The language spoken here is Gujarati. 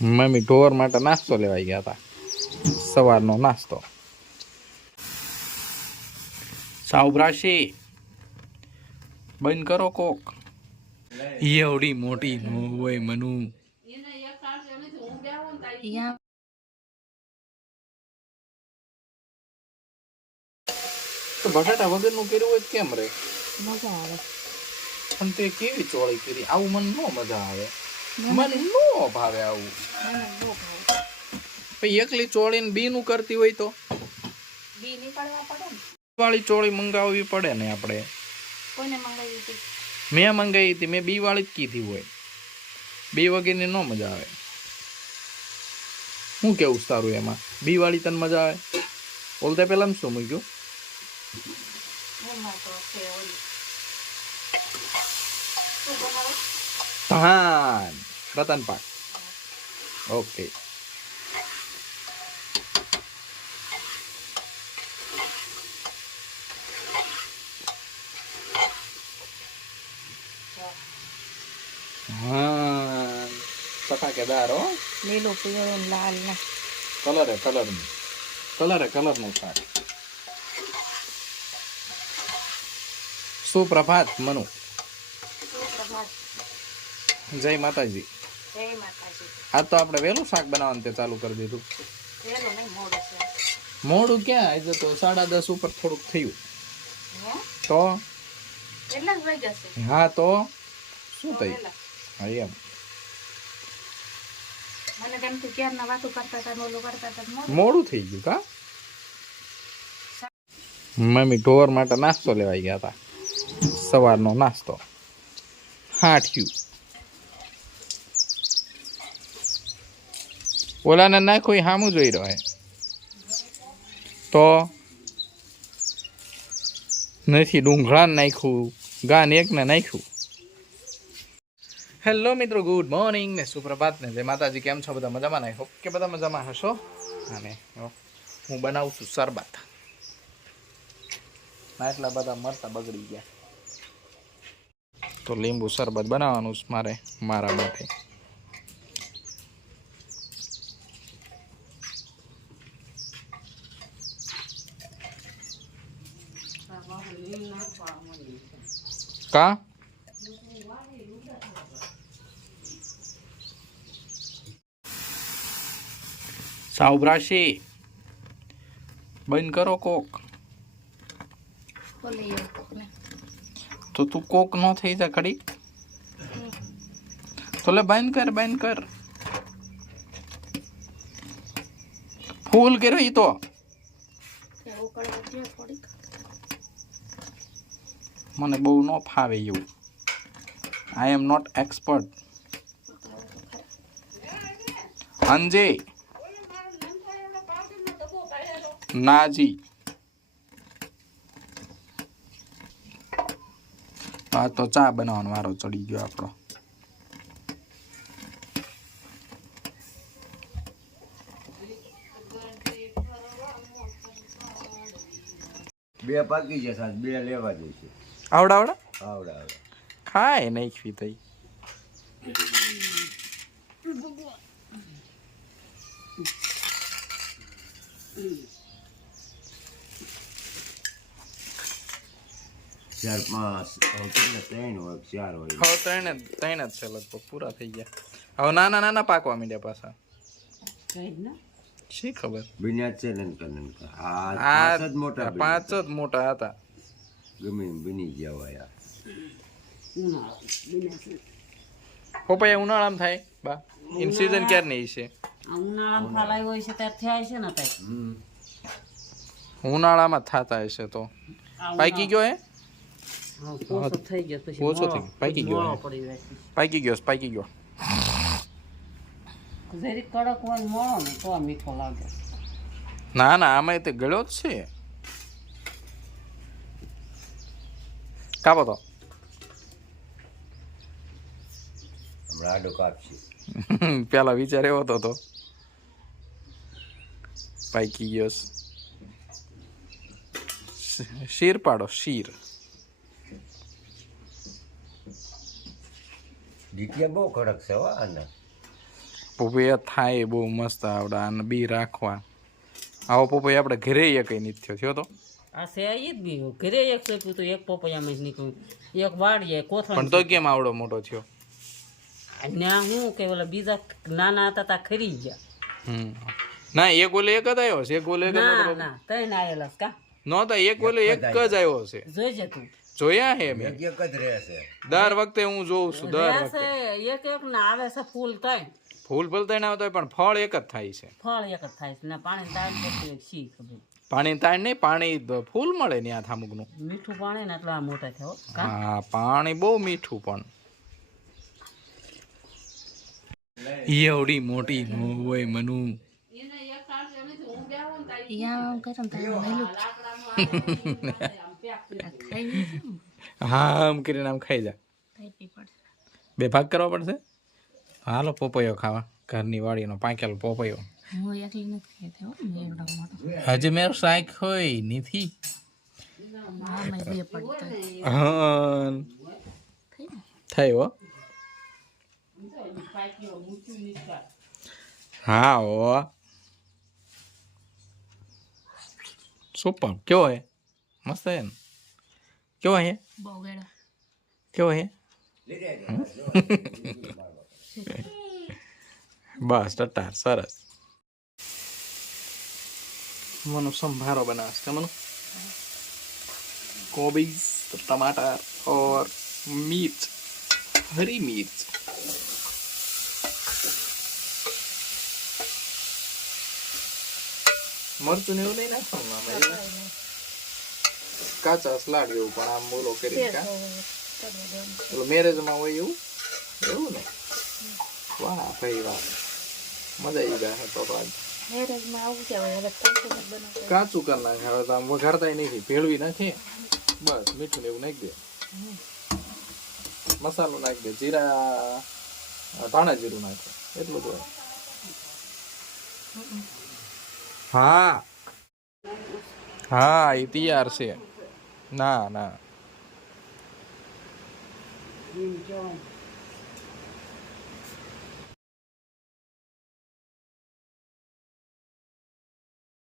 મમ્મી ઢોર માટે નાસ્તો લેવાઈ ગયા હતા. સવારનો નાસ્તો. સાવભરાશી બંધ કરો કોક. એવડી મોટી નો હોય મનુ. તો બટાટા વગરનું કર્યું હોય કેમ રે? મજા આવે. પણ તે કેવી ચોળી કરી? આવું મન નો મજા આવે. મન નો ભાવે આવું. પછી એકલી ચોળીને બીનું કરતી હોય તો બી નીકળવા પડે ને. વાળી ચોળી મંગાવવી પડે ને આપણે. કોઈને મંગાવી હતી? મેં મંગાવી હતી. મેં બી વાળી જ કીધી હોય. બી વગરની નો મજા આવે. હું કેવું સારું એમાં? બી વાળી તને મજા આવે? બોલતા પેલા શું મૂક્યું? ધાન રતન પાક. ઓકે. હા ચટાકેદાર હો. લીલો પીળો લાલ ના કલર નું શાક. સુપ્રભાત મનુ. જય માતાજી. જય માતાજી. આજ તો આપણે વહેલું શાક બનાવવાનું તે ચાલુ કરી દીધું. વહેલું નહીં, મોડું છે. મોડું ક્યાં? આજે તો 10:30 ઉપર થોડુંક થયું. તો એટલા જ વાગ્યા છે. હા તો શું થયું? હા એમ મને તેમ કે ક્યારના વાતું કરતા હતા, ઓલું કરતા હતા, મોડું થઈ ગયું કા? મમ્મી ઢોર માટે નાસ્તો લેવાઈ ગયા હતા. સવારનો નાસ્તો. હાઠ્યું. ઓલાને નાખો એ સામું જોઈ રહ્યો તો નથી. ડુંગળાને નાખ્યું, ગાન એકને નાખ્યું. હેલો મિત્રો, ગુડ મોર્નિંગ ને સુપ્રભાત ને જય માતાજી. કેમ છો બધા? મજામાં? નહીં હોપ કે બધા મજામાં હશો. અને હું બનાવું છું શરબત. ના એટલા બધા મરતા બગડી ગયા તો લીંબુ શરબત બનાવવાનું છે મારા માટે. કા સાવભરાશી બંધ કરો કોક. તો તું કોક નો થઈ જા ખડી. તો લે બંધ કર. ફૂલ કર્યો ઈ તો. મને બહુ ન ફાવે એવું. આઈ એમ નોટ એક્સપર્ટ. અંજે નાજી. આ તો ચા બનાવવાનો વારો ચડી ગયો આપણો. બે પાકી જશે, બે લેવા જશે. આવડા ખાય નાખવી થઈ. ચાર પાંચ ત્રણ હોય, ચાર હોય. હવે ત્રણ જ છે લગભગ પૂરા થઈ ગયા. હવે નાના પાકવા માંડ્યા પાછા. શી ખબર. બિન્યા છે નનકા. આ પાંચ જ મોટા હતા. ગમે બની ગયા હોય. પોપૈયા ઉનાળામાં થાય બા. ઇન સીઝન ક્યારની છે? ઉનાળામાં ફલાઈ હોય છે ત્યારે થયા છે ને તાઈ. ઉનાળામાં થતા હશે તો. પાકી ગયો હે? ઓછો થઈ ગયો પછી. ઓછો થઈ ગયો. પાકી ગયો. જરી કડક હોય મોળો ને તો મીઠો લાગે. ના આમાં તે ગળ્યો જ છે. કાપો તો. હમણાં આડો કાપશે. પેલા વિચાર એવો તો પાકી ગયો. શીર પાડો. શીર ડીટિયા બહુ કડક છે હો આના. પપૈયા થાય બહુ મસ્ત આવડે અને બી રાખવા. આવો પપૈયા આપણે ઘરે કઈ નથી થયો તો આ છે ઈ જ બી ઘરે એક સોંપ્યું તો એક પપૈયામાં જ નીકળ્યું, એક વાડીએ કોથળા. પણ તો કેમ આવડો મોટો થયો? ના હું કે ઓલા બીજા નાના હતા તા ખરી ગયા. ના એક ઓલે એક જ આવ્યો છે, એક ઓલે એક જ ના મોટો ના તઈને આયેલા કા નહોતા, એક ઓલે એક જ આવ્યો છે. જોઈજે તું. જોયા હે મેં, એક જ રહેશે. દર વખતે હું જોઉં છું, દર રહ્યા વખતે છે એક એક ના આવે છે ફૂલ તઈ, ફૂલ ભલતા ના આવતા હોય પણ ફળ એક જ થાય છે. ફળ એક જ થાય છે ને પાણી તાળ પછી શી ખબર. પાણી તાણ નહીં, પાણી ફૂલ મળે ને આ થામુકનું. મીઠું પાણી ને એટલે આ મોટા થયો કા. હા પાણી બહુ મીઠું પણ એવડી મોટી નો હોય મનુ. હા આમ કરીને આમ ખાઈ જા. બે ભાગ કરવા પડશે. હાલો પોપૈયો ખાવા, ઘરની વાડીનો પાકેલો પોપૈયો. હજી મેં શાક હોય નથી. હા થઈ હો. હા હો સુપર. કેવો હે? મસ્ત હે ને? કેવો હે? કેવો હે? બસ ટટાર સરસ. મનો संभारो बनास का मनो गोभी टमाटर और मिर्च, हरी मिर्च. મરચું ને એવું નહીં નાખવાનું આમાં, કાચા સલાડ જેવું પણ આમ બોલો કરી કા પેલો મેરેજમાં હોય એવું એવું ને. વાહ ભાઈ વાહ, મજા આવી ગયા તો આજ. કાચું કરી નાખે હવે તો આમ વઘારતા નથી, ભેળવી નાખી બસ. મીઠું ને એવું નાખી દે, મસાલો નાખી દે, જીરા ધાણા જીરું નાખે એટલું જ હોય. હા હા એ તૈયાર છે. ના ના